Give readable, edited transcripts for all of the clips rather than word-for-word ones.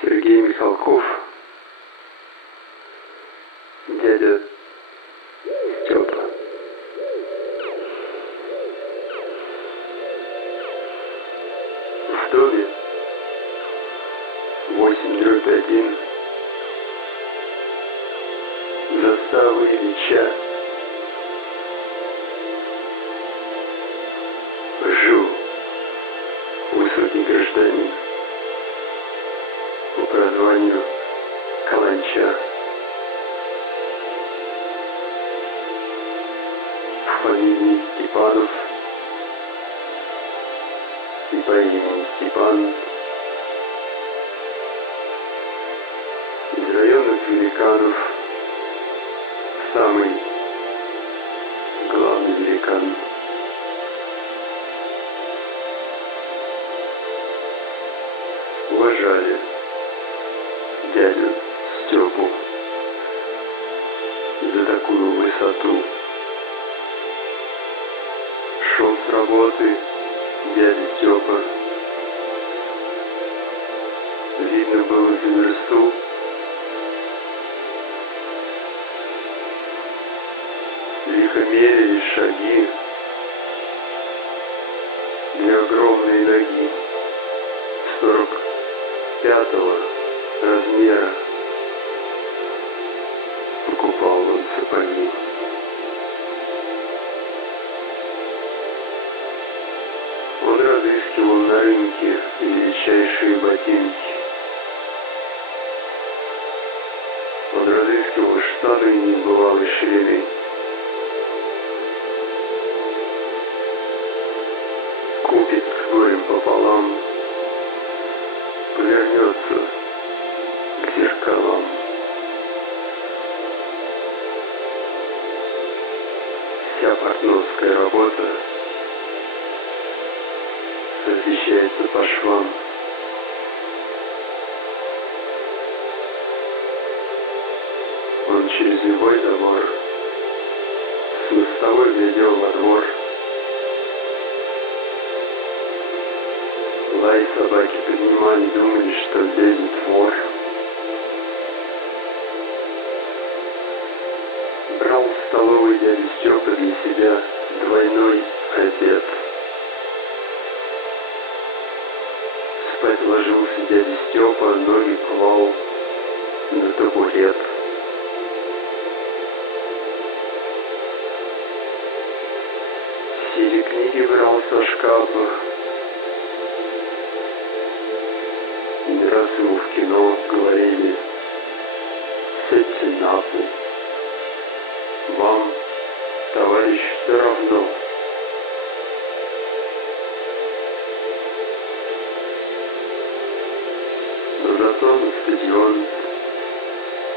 Сергей Михалков, дядя Степа. В доме 8/1 заставы Ильича жил высокий гражданин по прозванию Каланча. В фамилии Степанов и по имени Степан, из районных великанов самый главный великан. Уважали дядю Степу за такую высоту. Шел с работы дядя Степа. Видно было за версту. Лихо мерили шаги для огромной ноги 45-го размера. Покупал он сапоги. Он разыскивал на рынке величайшие ботинки. Он разыскивал штаны небывалой ширины. Купит с горем пополам, повернется к зеркалам. Вся портновская работа освещается по швам. Он через любой забор с мостовой глядел во двор. Лай собаки поднимали, думали, что лезет вор. Брал в столовой дядя Степа для себя двойной обед. Спать ложился дядя Степа, ноги клал на табурет. Сидя книги брал со шкафа. И не раз ему в кино говорили: сядьте на пол. Вам, товарищ, все равно. Но зато на стадион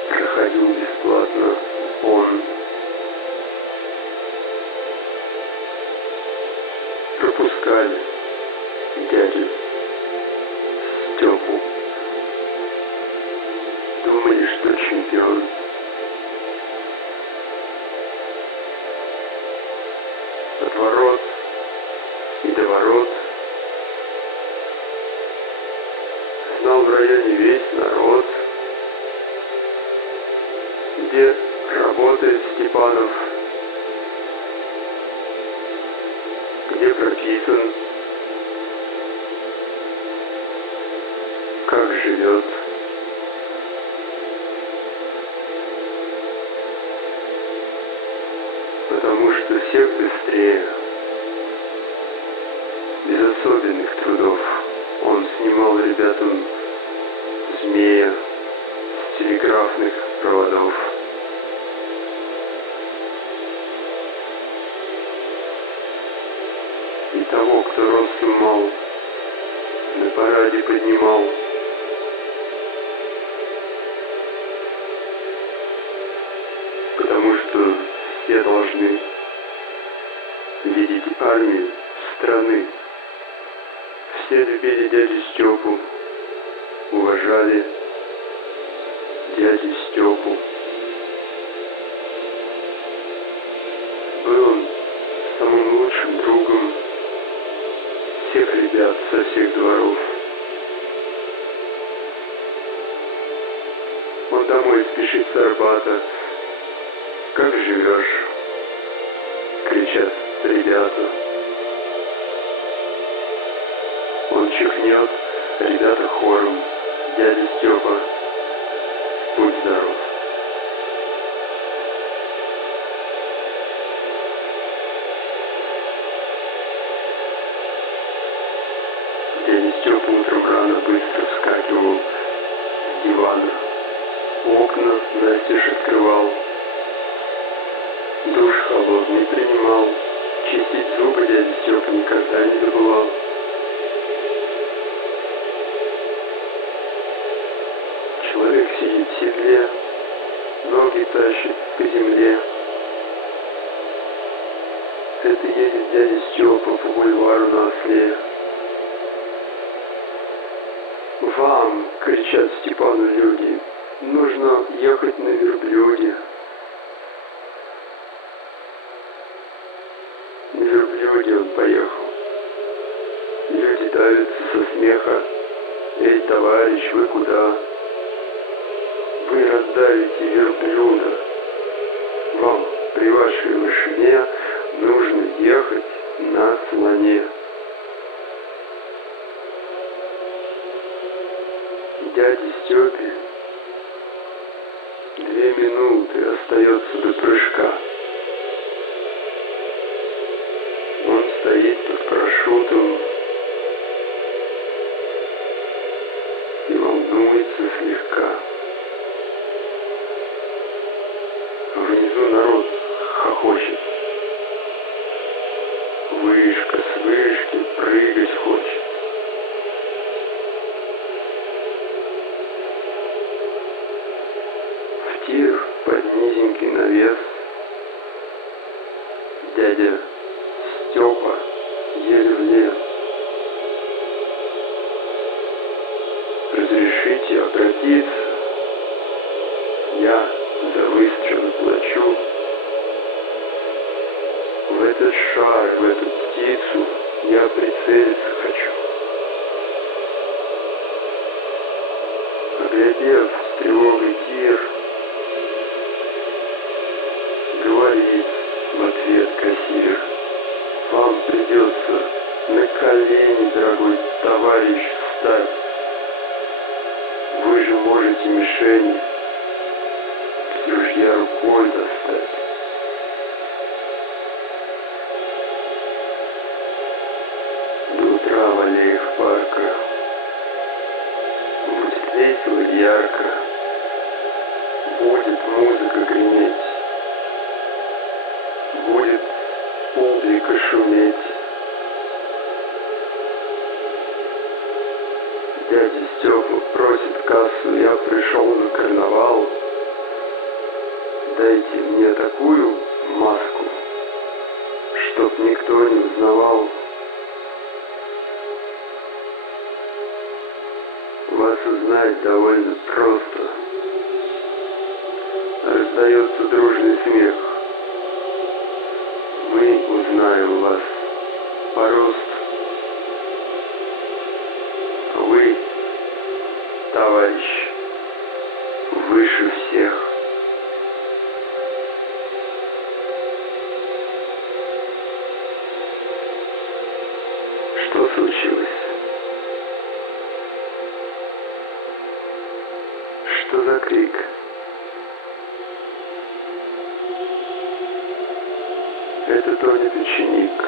проходил бесплатно он. Пропускали дядю Степу. Думали, что чемпион. От ворот и до ворот знал в районе весь народ, где работает Степанов, где прописан, как живет. Потому что всех быстрее, без особенных трудов, он снимал ребятам змея с телеграфных проводов. И того, кто ростом мал, на параде поднимал. Потому что все должны видеть армию страны. Все любили дядю Степу, уважали дядю Степу. Был он ребят со всех дворов. Он домой спешит с Арбата. «Как живешь?» — кричат ребята. Он чихнет, ребята хором: «Дядя Степа, будь здоров». Дядя Степа утром рано быстро вскакивал с дивана, окна настежь открывал, душ холодный принимал, чистить зубы дядя Степа никогда не забывал. Человек сидит в седле, ноги тащит по земле. Это едет дядя Степа по бульвару на осле. «Вам, — кричат Степану люди, — нужно ехать на верблюде». На верблюде он поехал. Люди давятся со смеха: «Эй, товарищ, вы куда? Вы раздавите верблюда. Вам при вашей вышине нужно ехать на слоне». Дяде Степе 2 минуты остается до прыжка. Он стоит под парашютом и волнуется слегка. Внизу народ хохочет. Вышка с вышки прыгать хочет. В тир под низенький навес дядя Степа еле влез. «Разрешите обратиться? Я за выстрелы плачу. В этот шар, в эту птицу я прицелиться хочу». Оглядев с тревогой тир, говорит в ответ кассир: «Вам придется на колени, дорогой товарищ, встать. Вы же можете мишени с ружья рукой достать». До утра в аллеях парка будет весело и ярко, будет музыка греметь, будет публика шуметь. Дядя Степа просит кассу: «Я пришел на карнавал. Дайте мне такую маску, чтоб никто не узнавал». Вас узнать довольно просто. Раздается дружный смех. Мы узнаем вас по росту. Вы, товарищ, выше всех. Что случилось? Что за крик? Это тонет ученик.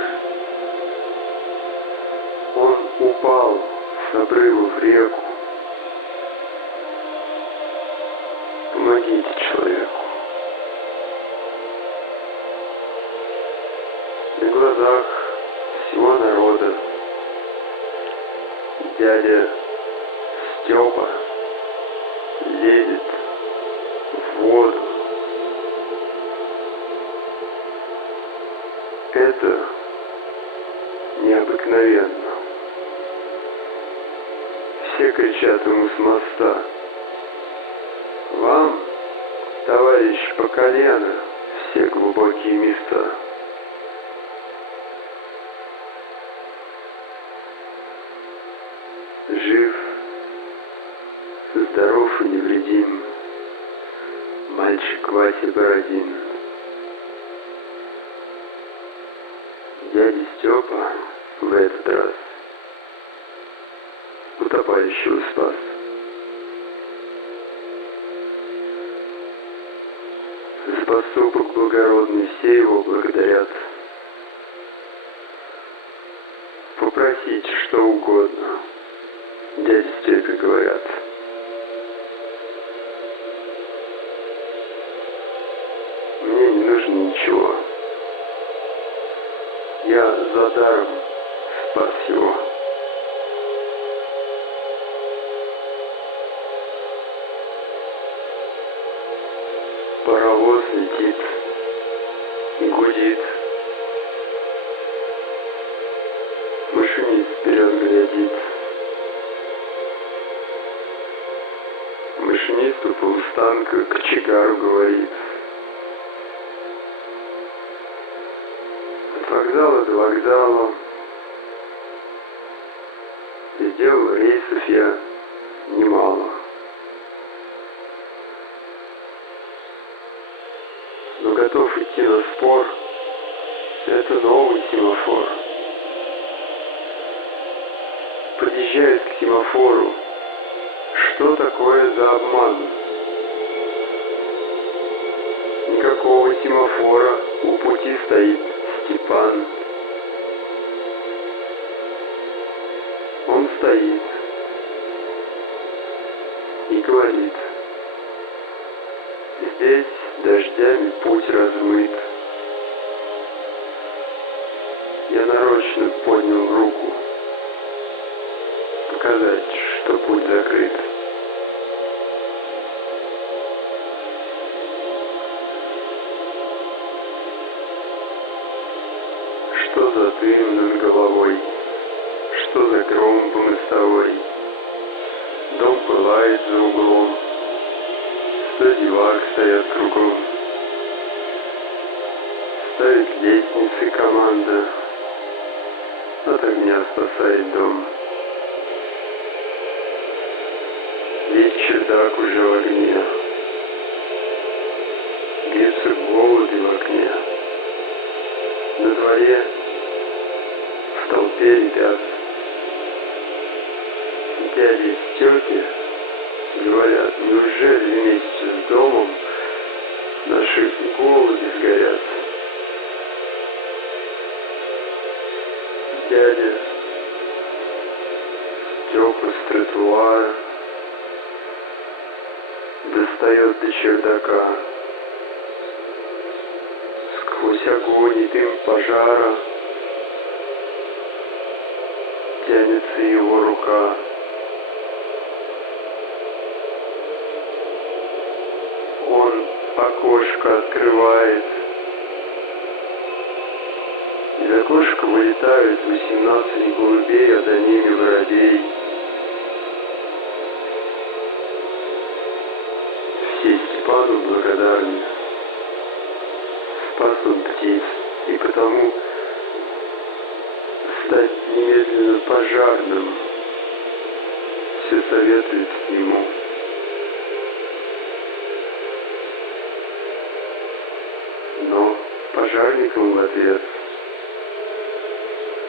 Он упал с обрыва в реку. Помогите человеку. На глазах всего народа дядя Степа лезет в воду. Это необыкновенно. Все кричат ему с моста: «Вам, товарищ, по колено все глубокие места». жив, здоров и невредим, мальчик Вася Бородин. Дядя Степа в этот раз утопающего спас. За поступок благородный все его благодарят. Попросите что угодно, дядя Степе говорят. Мне не нужно ничего. Я за даром спас его. Паровоз летит, гудит. Машинист вперед глядит. Машинисту полустанка кочегару говорит. От вокзала до вокзала сделал рейсов я немало. Но готов идти на спор, это новый семафор. Подъезжает к семафору, что такое за обман? Никакого семафора, у пути стоит Степан. Он стоит и говорит: здесь дождями путь размыт. Я нарочно поднял руку, показать, что путь закрыт. Что за дым над головой, что за гром по мостовой. Дом пылает за углом, 100 зевак стоят кругом. Ставит лестницы команда, от огня спасает дом. Весь чердак уже в огне, бьются голуби в окне. На дворе в толпе ребят дяди Степе говорят: неужели вместе с домом наши голуби сгорят? Дядя Степа с тротуара достает до чердака. Сквозь огонь и дым пожара тянется его рука. Он окошко открывает. Из окошка вылетают 18 голубей, а за ними воробей. Все Степану благодарны. Спас он птиц, и потому стать немедленно пожарным все советуют ему. Но пожарникам в ответ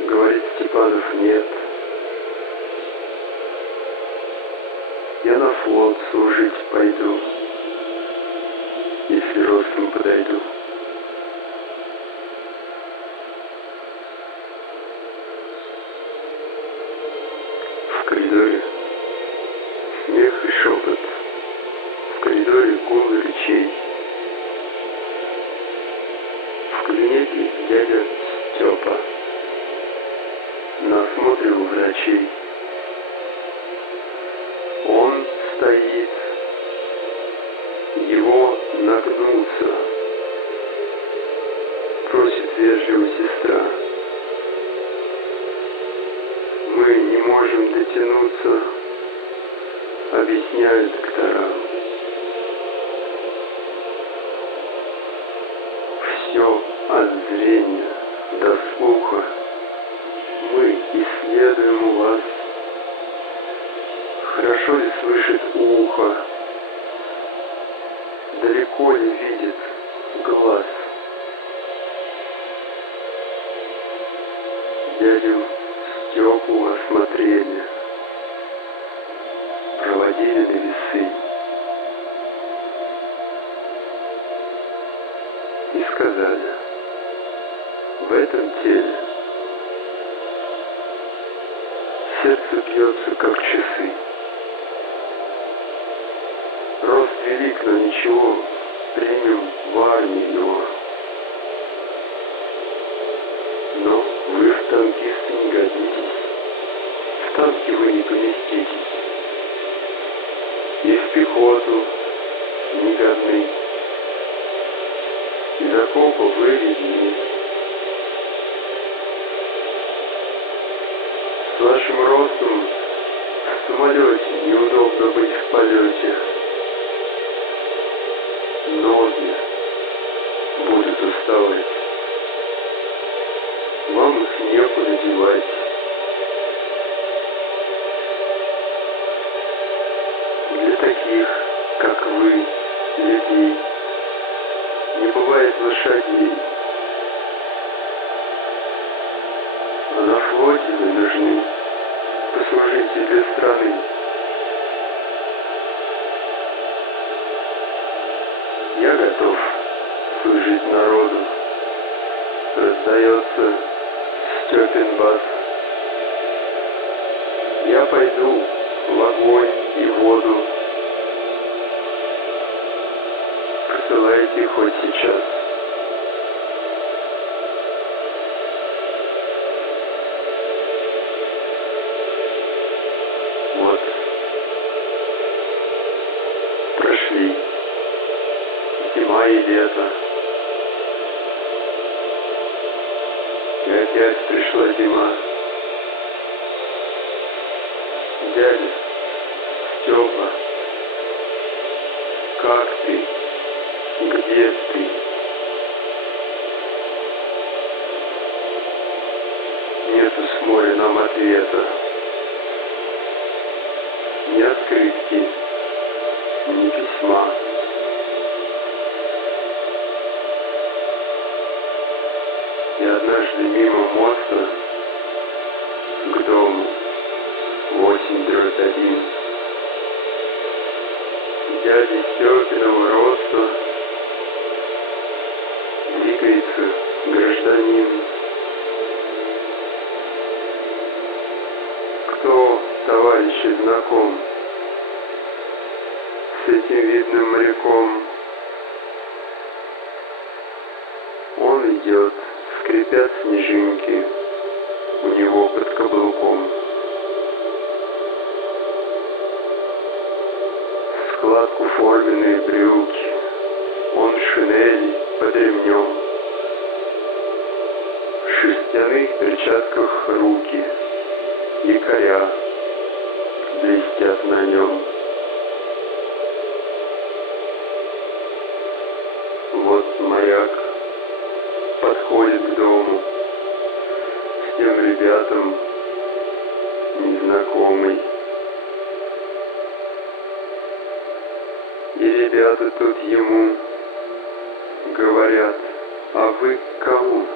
говорит Степанов: нет. Я на флот служить пойду, если ростом подойду. В коридоре смех и шепот, в коридоре гул речей. В кабинете дядя Степа на осмотре у врачей. Он стоит, его нагнулся, просит вежливо сестра. Мы не можем дотянуться, объясняют доктора. Все от зрения до слуха мы исследуем у вас. Хорошо ли слышит ухо? Далеко ли видит глаз? Дядю Степу осмотрели, проводили на весы и сказали: в этом теле сердце бьется, как часы. Рост велик, но ничего, примем в армию его. Но вы в танкисты не годитесь, в танки вы не поместитесь, и в пехоту не годны, из окопа вы видны. С вашим ростом в самолете неудобно быть в полете. Ноги будут уставать. Вам их некуда девать. Для таких, как вы, людей, не бывает лошадей. А на флоте вы нужны. Послужите для страны. Я готов служить народу. Раздается Степин бас. Я пойду в огонь и воду. Посылайте хоть сейчас. Вот. Прошли зима и лето. И опять пришла зима. Дядя Степа, как ты? Где ты? Нету с моря нам ответа. Ни открытки, ни письма. И однажды мимо моста к дому 8/1 дяди Степиного роста двигается гражданин. Кто, товарищи, знаком с этим видным моряком? Он идет, скрипят снежинки у него под каблуком. В складку форменные брюки, он в шинели под ремнем. В шерстяных перчатках руки, якоря блестят на нем. Вот моряк подходит к дому, с тем ребятам незнакомый. И ребята тут ему говорят: а вы кому?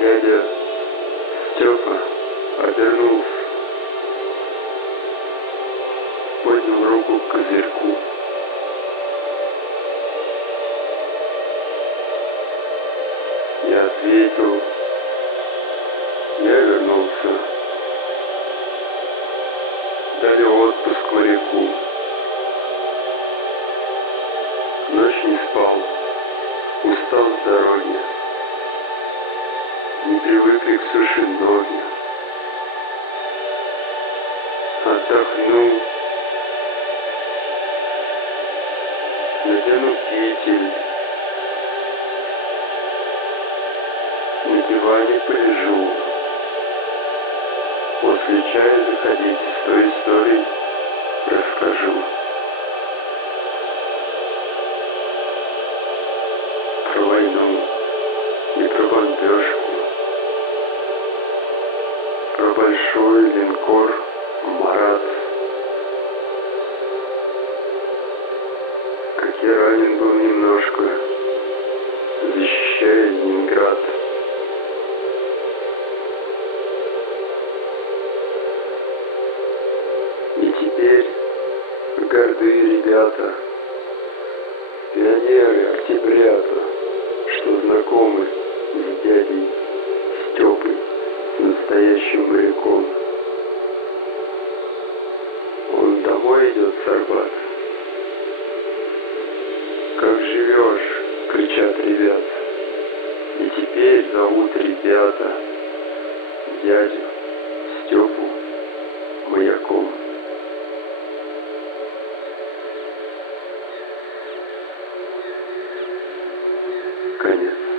Дядя Степа обернулся, поднял руку к козырьку. Я ответил, я вернулся. Дали отпуск моряку. Ночь не спал, устал с дороги. Не привыкли к суше ноги. Отдохну, надену китель, на диване полежу. После чая заходите, 100 историй расскажу. Про войну и про бомбежку, про большой линкор «Марат». Как я ранен был немножко, защищая Ленинград. И теперь гордые ребята, пионеры октябрята, что знакомы с дядей Степой, настоящим моряком. Он домой идет с Арбата. «Как живешь?» — кричат ребята. И теперь зовут ребята дядю Степу маяком. Конец.